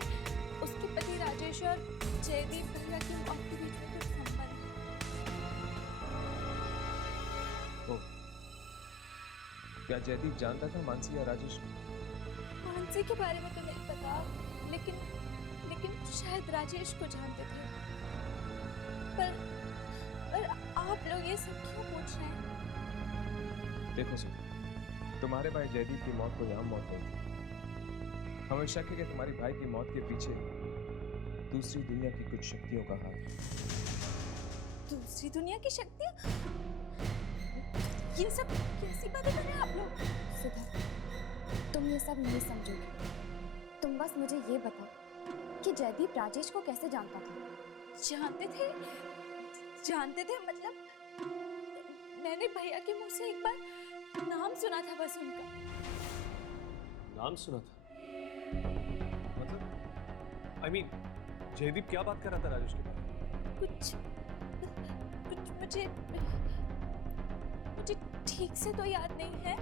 उसके पति राजेश और जयदीप भैया की मौत के बीच में कुछ संबंध है। ओह, क्या जयदीप जानता था मानसी या राजेश को? मानसी के बारे में तो नहीं पता, लेकिन शायद राजेश को जानते थे। पर आप लोग ये सब क्यों पूछ रहे हैं? देखो सुधा, तुम्हारे भाई जयदीप की मौत को यहाँ मौत नहीं थी। हमें शक है कि तुम्हारी भाई की मौत के पीछे दूसरी दुनिया की कुछ शक्तियों का हाथ है। दूसरी दुनिया की शक्तियाँ? ये सब कैसी बातें कर रहे हैं आप लोग? सुधा, तुम ये सब नहीं समझोगे। तुम बस मुझे ये बताओ कि जयदीप राजेश को कैसे जानता था? जानते थे मतलब मैंने भैया के मुंह से एक बार नाम सुना था, बस उनका नाम सुना था? मतलब I mean, जयदीप क्या बात कर रहा था राजेश के बारे में? कुछ मुझे ठीक से तो याद नहीं है,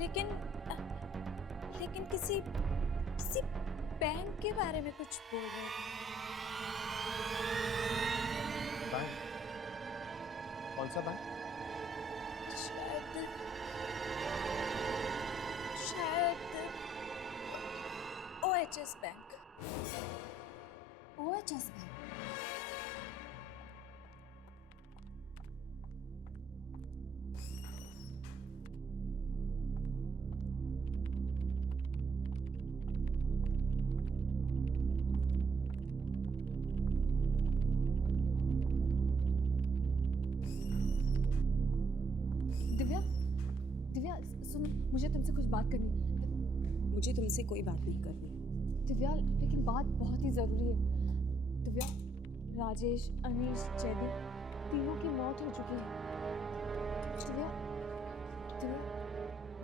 लेकिन किसी बैंक के बारे में कुछ बोल रहे थे। बैंक? कौन सा बैंक? शायद OHS bank. OHS bank? Divya, सुन, मुझे तुमसे कुछ बात करनी है। मुझे तुमसे कोई बात नहीं करनी। दिव्या, लेकिन बात बहुत ही जरूरी है। दिव्या, राजेश, अनीश, जयदीप तीनों की मौत हो चुकी है। दिव्या,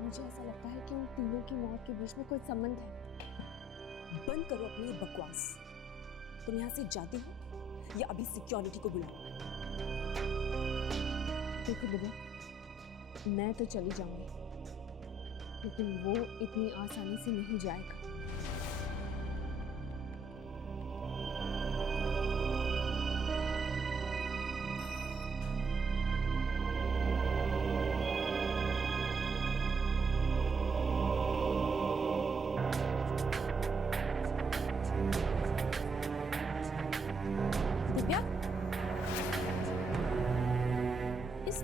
मुझे ऐसा लगता है कि उन तीनों की मौत के बीच में कोई संबंध है। बंद करो अपनी ये बकवास। तुम यहाँ से जाती हो या अभी सिक्योरिटी को बुलाओ? देखो दिव्या, मैं तो चली जाऊंगी, लेकिन वो इतनी आसानी से नहीं जाएगा।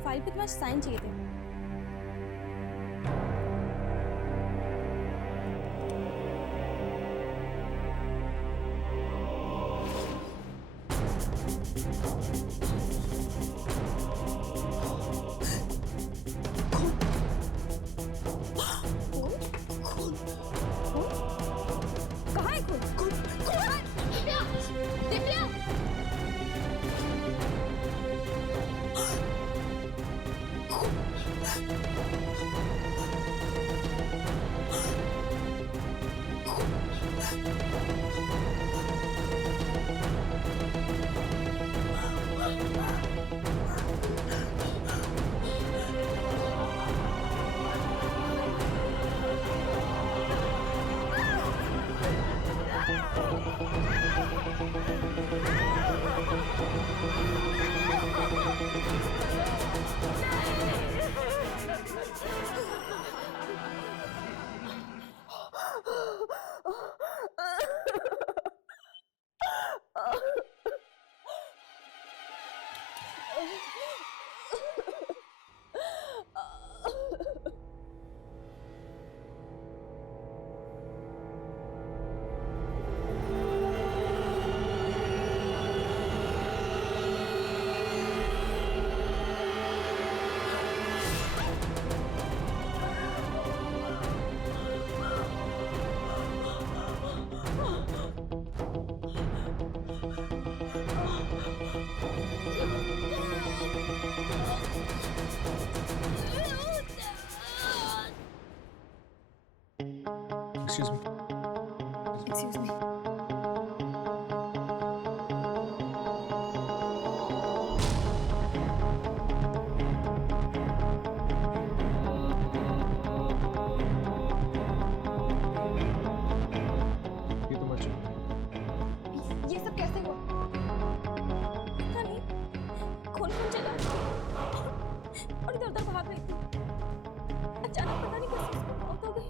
फाइल पे तुम्हारा साइन चाहिए थे। कहाँ है खून? Divya! Divya! Excuse me. Excuse me. ये तो मर चुका। ये सब कैसे हुआ? पता नहीं, खून चला और इधर उधर भाग रही थी। अचानक पता नहीं कैसे उसकी मौत हो गई।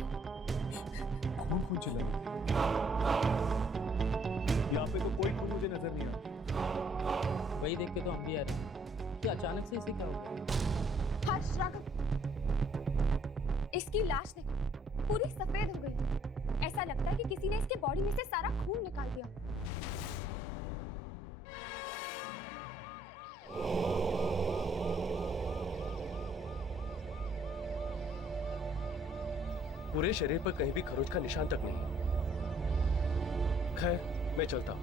खून चला। यहाँ पे तो कोई खून मुझे नजर नहीं आता। वही देख के तो हम भी आ रहे हैं कि अचानक से इसे क्या हो गया। हर्ष राघव, इसकी लाश देखो, पूरी सफेद हो गई है। ऐसा लगता है कि किसी ने इसके बॉडी में से सारा खून निकाल दिया। पूरे शरीर पर कहीं भी खरोच का निशान तक नहीं। खैर, मैं चलता हूं।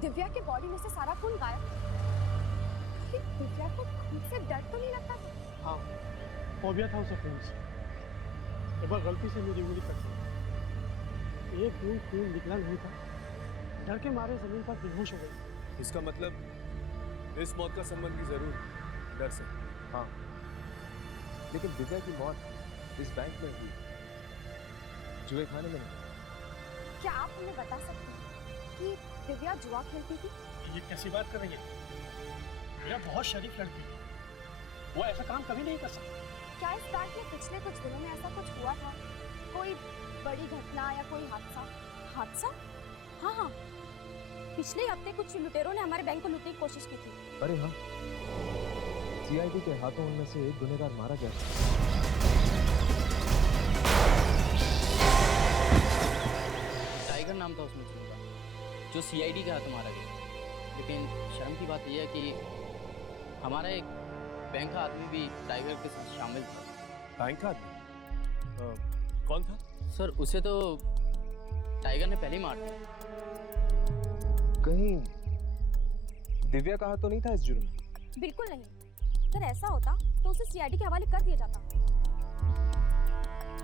दिव्या के बॉडी में से सारा खून गायब। कहीं दिव्या को खून से डर तो नहीं लगता? हाँ, फोबिया था उसे खून से। एक बार गलती से मेरी उंगली कट गई। एक बूंद खून निकला नहीं था। डर के मारे जमीन पर बेहोश हो गई। इसका मतलब इस मौत का संबंध भी जरूर डर से। हाँ, लेकिन दिव्या की मौत इस बैंक में हुई, जुए खाने में नहीं। क्या आप हमें बता सकते हैं कि दिव्या जुआ खेलती थी? ये कैसी बात कर रही है? दिव्या बहुत शरीफ लड़की है। वो ऐसा काम कभी नहीं कर सकती। क्या इस बैंक में पिछले कुछ दिनों में ऐसा कुछ हुआ था? कोई बड़ी घटना या कोई हादसा? हादसा? हाँ हाँ, पिछले हफ्ते कुछ लुटेरों ने हमारे बैंक को लूटने की कोशिश की थी। अरे हाँ, सीआईडी के हाथों उनमें से एक गुनहगार मारा गया था। टाइगर नाम था उसमें का, जो सीआईडी के हाथों मारा गया। लेकिन शर्म की बात यह है कि हमारा एक बैंक का आदमी भी टाइगर के साथ शामिल था। बैंक का आदमी? कौन था? सर, उसे तो टाइगर ने पहले ही मार दिया। कहीं दिव्या का हाथ तो नहीं था इस जुर्म में? बिल्कुल नहीं। अगर ऐसा होता तो उसे सीआईडी के हवाले कर दिया जाता।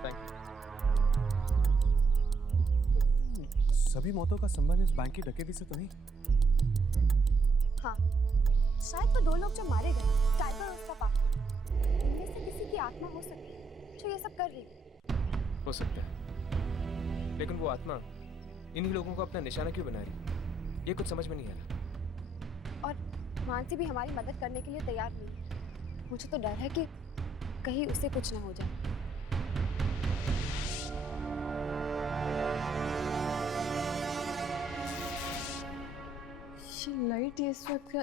Thank you. सभी मौतों का संबंध इस बैंक की डकैती से तो नहीं? हाँ, शायद वो दो लोग जो मारे गए, टाइगर और उसका पार्टनर, इनमें से किसी की आत्मा हो सकती है जो ये सब कर रही है। हो सकता है, लेकिन वो आत्मा इन्हीं लोगों को अपना निशाना क्यों बना रही है? ये कुछ समझ में नहीं आ रहा। और मानसी भी हमारी मदद करने के लिए तैयार नहीं है। मुझे तो डर है कि कहीं उसे कुछ ना हो जाए। ये लाइट इस वक्त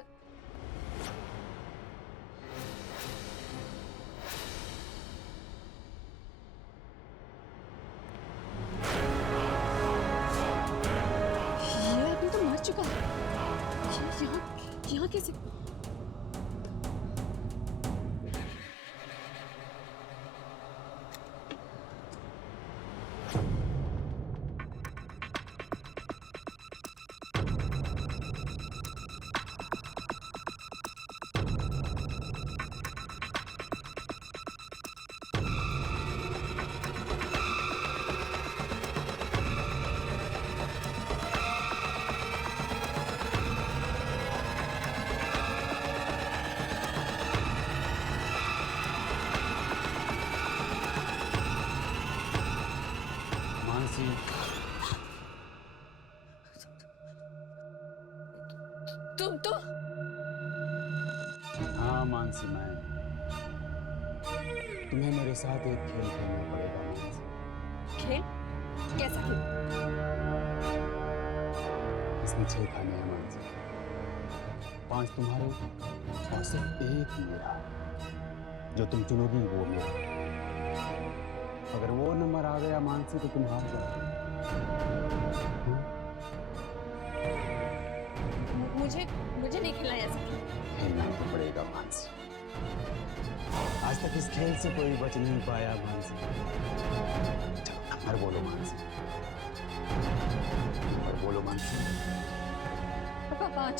तुम हाँ मानसी, मैं तुम्हें मेरे साथ एक खेल खेलना पड़ेगा मानसी। खेल? कैसा खेल? इसमें 6 खाने हैं मानसी, 5 तुम्हारे और सिर्फ एक मेरा। जो तुम चुनोगी वो मेरा। अगर वो नंबर आ गया मानसी तो तुम हार जाओगे। मुझे नहीं खेलना ऐसा खेल। खेलना तो पड़ेगा मानसी। आज तक इस खेल से कोई बच नहीं पाया मानसी। चलो नंबर बोलो मानसी, नंबर बोलो मानसी। पापा 5।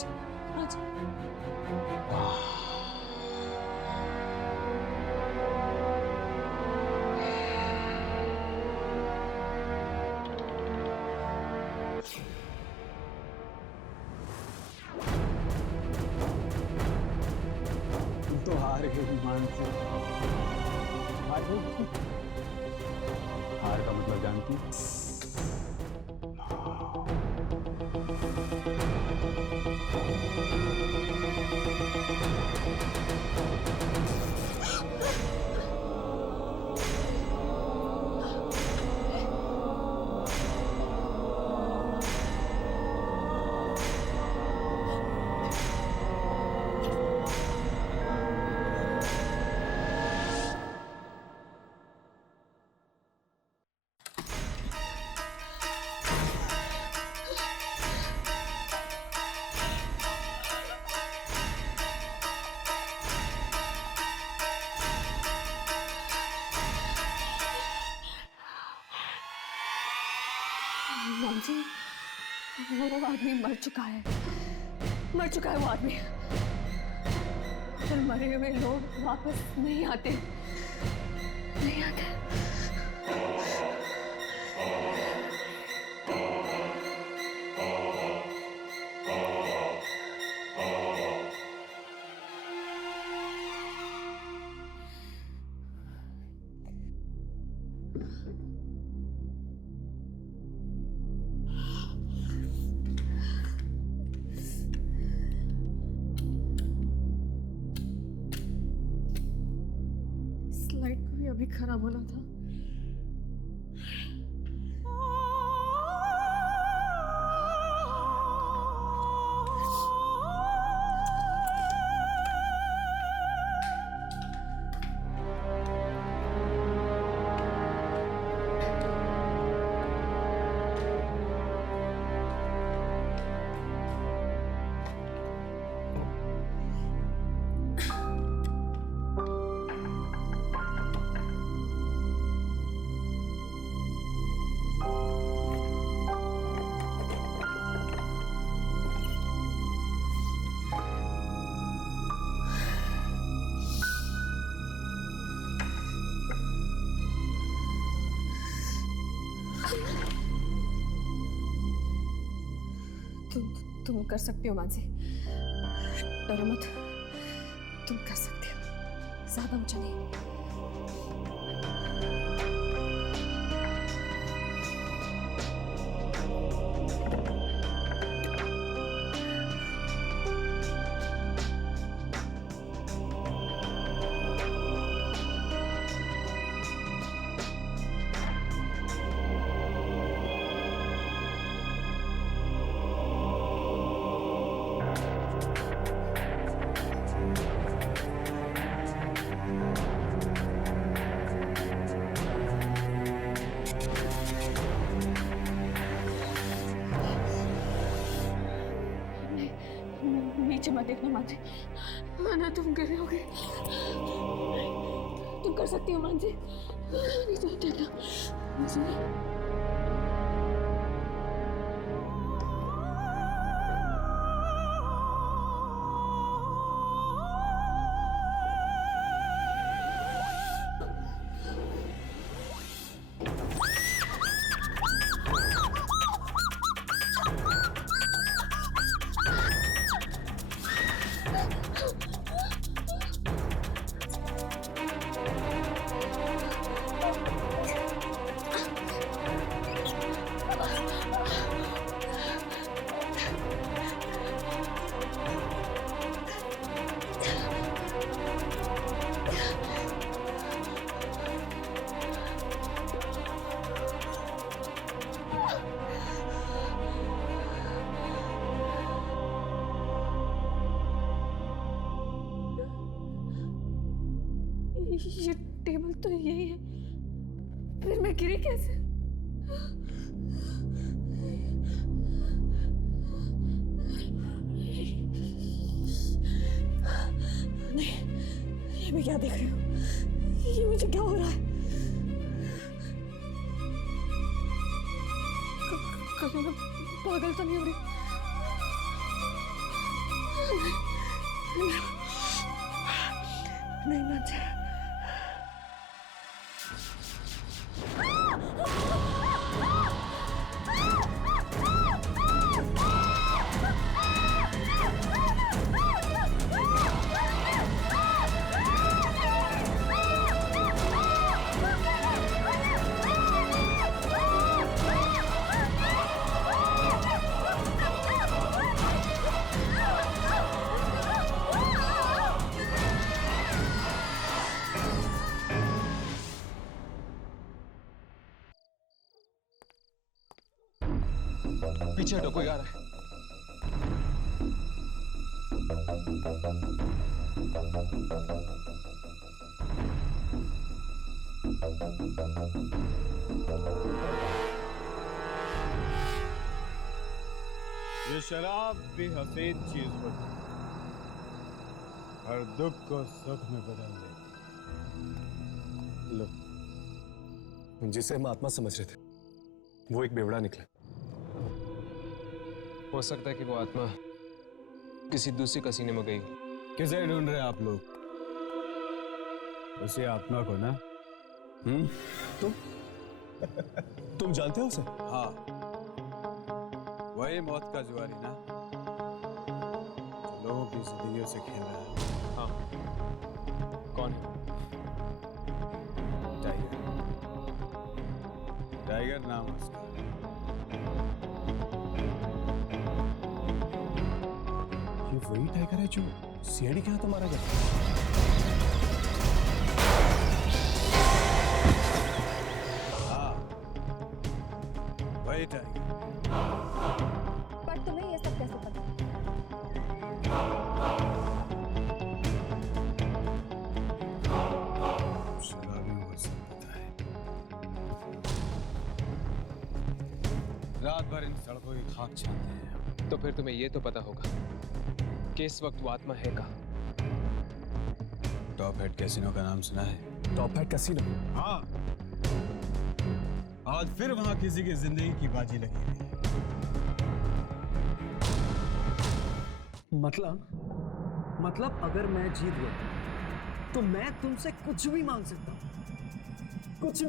तो हार गई मानसी, हार गई। हार का मतलब जानती? मॉम जी, वो आदमी मर चुका है वो आदमी। फिर मरे हुए लोग वापस नहीं आते। स्लाइड को भी अभी खराब होना था। तुम कर सकती हो मानसी, डरो मत। तुम कर सकती हो, ज्यादा ऊंचा नहीं। नीचे मत देखना मानसी, वरना तुम गिर रहोगे। तुम कर सकती हो मानसी, नीचे मत देखना। ये टेबल तो यही है, फिर मैं गिरी कैसे? नहीं, ये मैं क्या देख रही हूँ? ये मुझे क्या हो रहा है? कहीं मैं पागल तो नहीं हो रही? नहीं मानते। पीछे हटो, कोई आ रहा है। ये शराब भी हसीन चीज होती है, हर दुख को सुख में बदल देती। लो, जिसे हम आत्मा समझ रहे थे वो एक बेवड़ा निकला। हो सकता है कि वो आत्मा किसी दूसरी कसीने में गई हो। किसे ढूंढ रहे हैं आप लोग? उसी आत्मा को ना? तुम जानते हो उसे? हाँ, वही मौत का जुआरी ना, जो लोगों की जिंदगियों से खेल रहा है। हाँ, कौन है? टाइगर। टाइगर नाम है उसका। ये वही टाइगर है जो सीआईडी के हाथों मारा गया। हाँ, वही टाइगर। पर तुम्हें ये सब कैसे पता? शराबी वो सब पता है। रात भर इन सड़कों की खाक छानते हैं। तो फिर तुम्हें ये तो पता होगा कि इस वक्त वो आत्मा है कहाँ? टॉप हेड कैसीनो का नाम सुना है? Top head casino? हाँ, आज फिर वहां किसी की जिंदगी की बाजी लगी हुई है। मतलब अगर मैं जीत गया तो मैं तुमसे कुछ भी मांग सकता हूँ, कुछ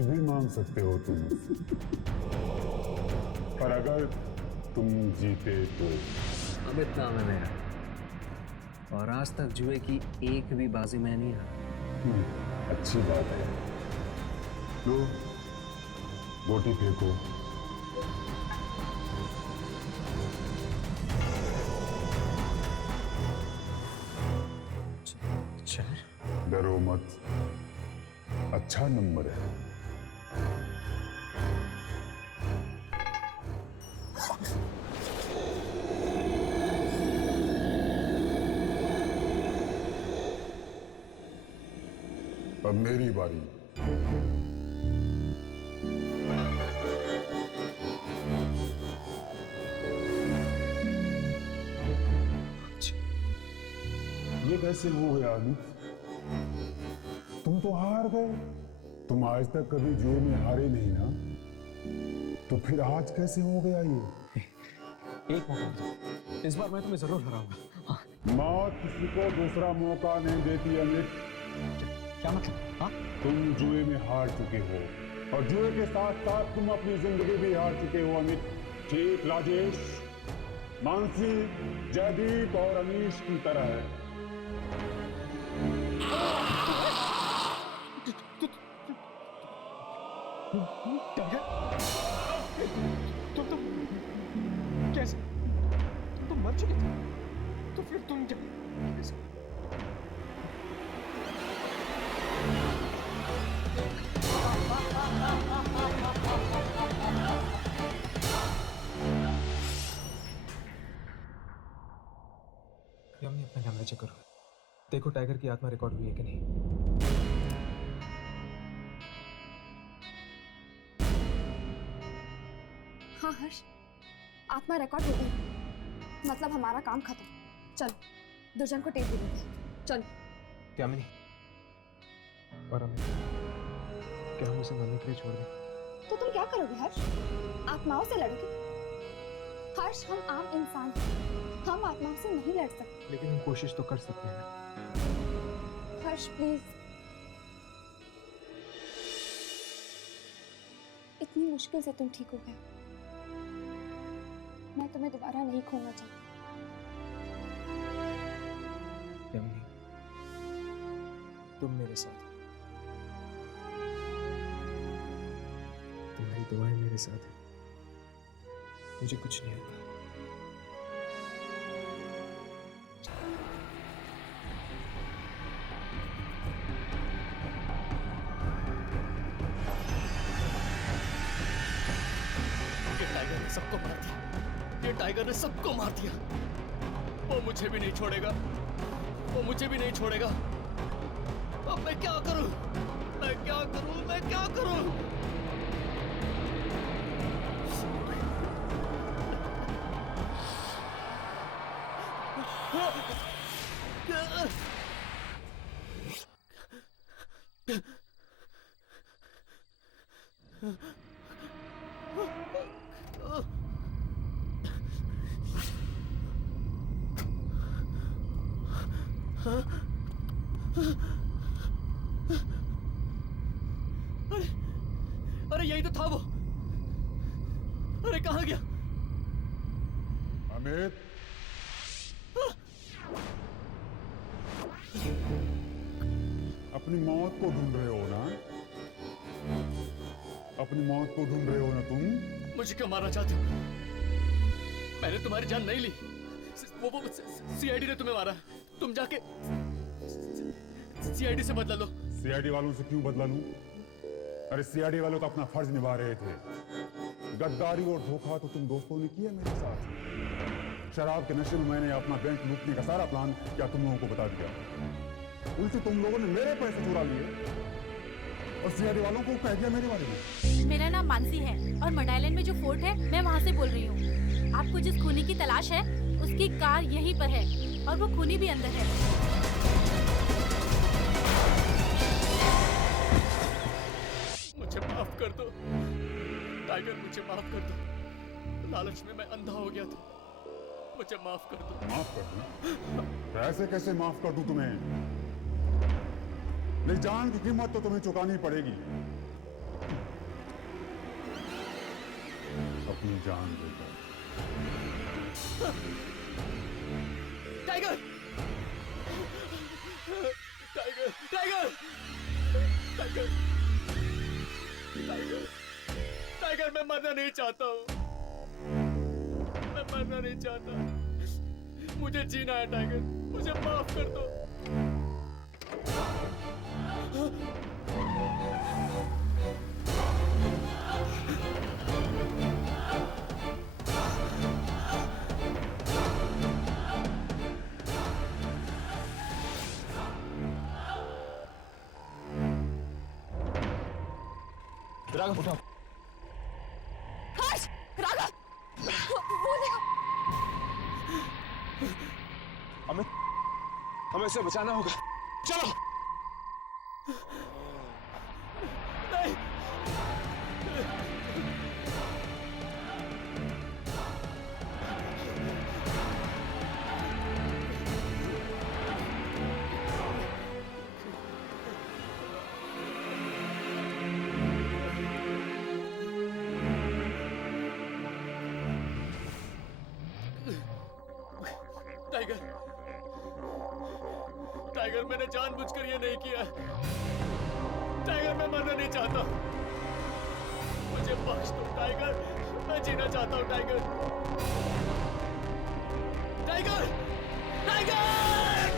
भी मांग सकते हो तुम। पर अगर तुम जीते तो? अमित नाम है मेरा, और आज तक जुए की एक भी बाजी मैं नहीं हारा। अच्छी बात है। लो, गोटी फेंको। डरो मत, अच्छा नंबर है। अब मेरी बारी। ये कैसे हो गया अमित? तुम तो हार गए। तुम आज तक कभी जुए में हारे नहीं ना, तो फिर आज कैसे हो गया ये? एक मौका दो, इस बार मैं तुम्हें जरूर हराऊंगा। मौत किसी को दूसरा मौका नहीं देती अमित। क्या मतलब? हाँ? तुम जुए में हार चुके हो, और जुए के साथ साथ तुम अपनी जिंदगी भी हार चुके हो अमित। ठीक राजेश, मानसी, जयदीप और अनीश की तरह है। तुम कैसे? तुम तो मर चुके थे, तो फिर तुम कैसे? अपना कैमरा चेक करो, देखो टाइगर की आत्मा रिकॉर्ड हुई है कि नहीं। हाँ हर्ष, आत्मा रिकॉर्ड हो गई, मतलब हमारा काम खत्म। चल दुर्जन को टेप दे देते। चल। यामिनी और अमित, क्या हम उसे मरने के लिए छोड़ दें? तो तुम क्या करोगे हर्ष? आत्माओं से लड़ोगे? हर्ष, हम आम इंसान हैं, हम आत्माओं से नहीं लड़ सकते। लेकिन हम कोशिश तो कर सकते हैं ना। हर्ष प्लीज, इतनी मुश्किल से तुम ठीक हो गए, मैं तुम्हें दोबारा नहीं खोना चाहती। यामिनी, तुम मेरे साथ हो, तुम्हारी दुआएं मेरे साथ हैं, मुझे कुछ नहीं होगा। टाइगर ने सबको मार दिया, ये टाइगर ने सबको मार दिया। वो मुझे भी नहीं छोड़ेगा, वो मुझे भी नहीं छोड़ेगा। अब मैं क्या करूं? मैं क्या करूं? मैं क्या करूं? अरे अरे यही तो था वो। अरे कहाँ गया? अमित, अपनी मौत को ढूंढ रहे हो ना? अपनी मौत को ढूंढ रहे हो ना तुम? मुझे क्यों मारना चाहते हो? मैंने तुम्हारी जान नहीं ली, वो सीआईडी ने तुम्हें मारा। तुम जाके सीआईडी से बदला लो। सीआईडी वालों से क्यों बदला लूं? अरे सीआईडी वालों तो अपना फर्ज निभा रहे थे। गद्दारी और धोखा तो तुम दोस्तों ने किया मेरे साथ। शराब के नशे में मैंने अपना बैंक लूटने का सारा प्लान क्या तुम लोगों को बता दिया? उल्टे तुम लोगों ने मेरे पैसे चुरा लिए और सीआईडी वालों को कह दिया मेरे बारे में। मेरा नाम मानसी है और मड आइलैंड में जो फोर्ट है मैं वहाँ से बोल रही हूँ। आपको जिस खूनी की तलाश है उसकी कार यहीं पर है और वो खूनी भी अंदर है। मुझे माफ कर दो टाइगर, मुझे माफ कर दो। लालच में मैं अंधा हो गया था, मुझे माफ कर दो। माफ कर दूं? ऐसे कैसे माफ कर दूं तुम्हें? मेरी जान की कीमत तो तुम्हें चुकानी पड़ेगी। अपनी जान देकर। Tiger! Tiger! Tiger! Tiger! Tiger! Tiger, मैं मरना नहीं चाहता हूँ, मैं मरना नहीं चाहता। मुझे जीना है टाइगर, मुझे माफ कर दो। राघव उठाओ। हर्ष! राघव! वो देखो। अमित, हमें इसे बचाना होगा, चलो। नहीं। टाइगर, टाइगर, मैंने जानबूझकर ये नहीं किया। टाइगर, मैं मरना नहीं चाहता, मुझे बख्श दो टाइगर, मैं जीना चाहता हूँ टाइगर।